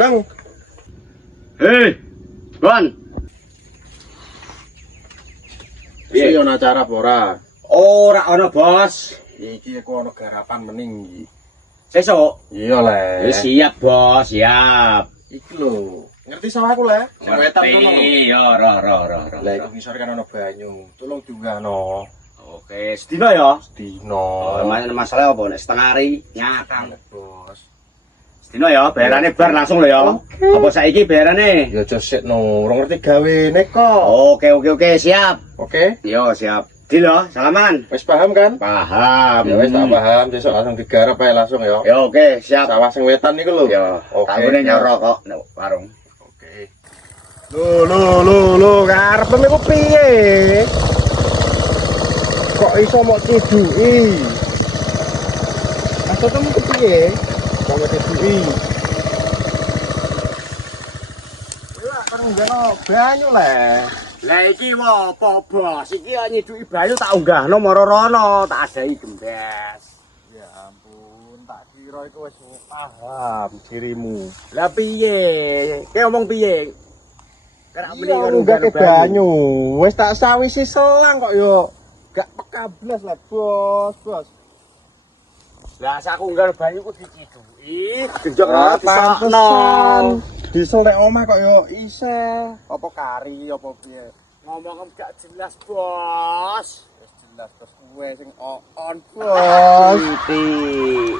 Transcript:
Bang. Hei, Bon. Iki ono acara apa ora? Ora ana, Bos. Iki aku ono garapan mening iki. Sesuk. Iya, Le. Siap, Bos, siap. Iki lho. Ngerti sawahku, Le? Sing wetan kono. Iya, ro. Lah iku ngisor kan ono banyu. Tolong juga no. Oke, sedina ya. Dino. Masalah apa nek setengah hari nyatang. Bos. Sedina ya, bayarane bar langsung lho ya. Apa saiki bayarane? Ya aja sik no, ora ngerti gawene kok. Oke, siap. Oke? Yo, siap. Dil ya, salaman. Wis paham kan? Paham. Ya wis tak paham, besok langsung digarap ae langsung ya. Ya oke, siap. Sawah sing wetan niku lho. Ya, Oke. kanggo nyoro kok nek warung. Oke. Lho, karepmu iku piye? Kok iso mok ciduki? Maksudmu iku piye? Kok mok ciduki? Lah kan ngono banyu le. Lah iki apa, Bos? Iki nyiduki banyu tak unggahno mara rono, tak adahi gembes. Ya ampun, tak kira iku wis paham cirimu. Lah piye? Ki ngomong piye? Karek muni Iya, karo unggah ke banyu. Wis tak sawisi selang kok yo. Gak peka blas lah, Bos. Lah sak unggah banyu ku diciduki, genjok Ah, ora disakno. pantesan. Diesel nek omah kok yo isih. Apa kari apa piye? Ngomong gak jelas, Bos. Wis jelas terus kowe sing on, Bos. Titik.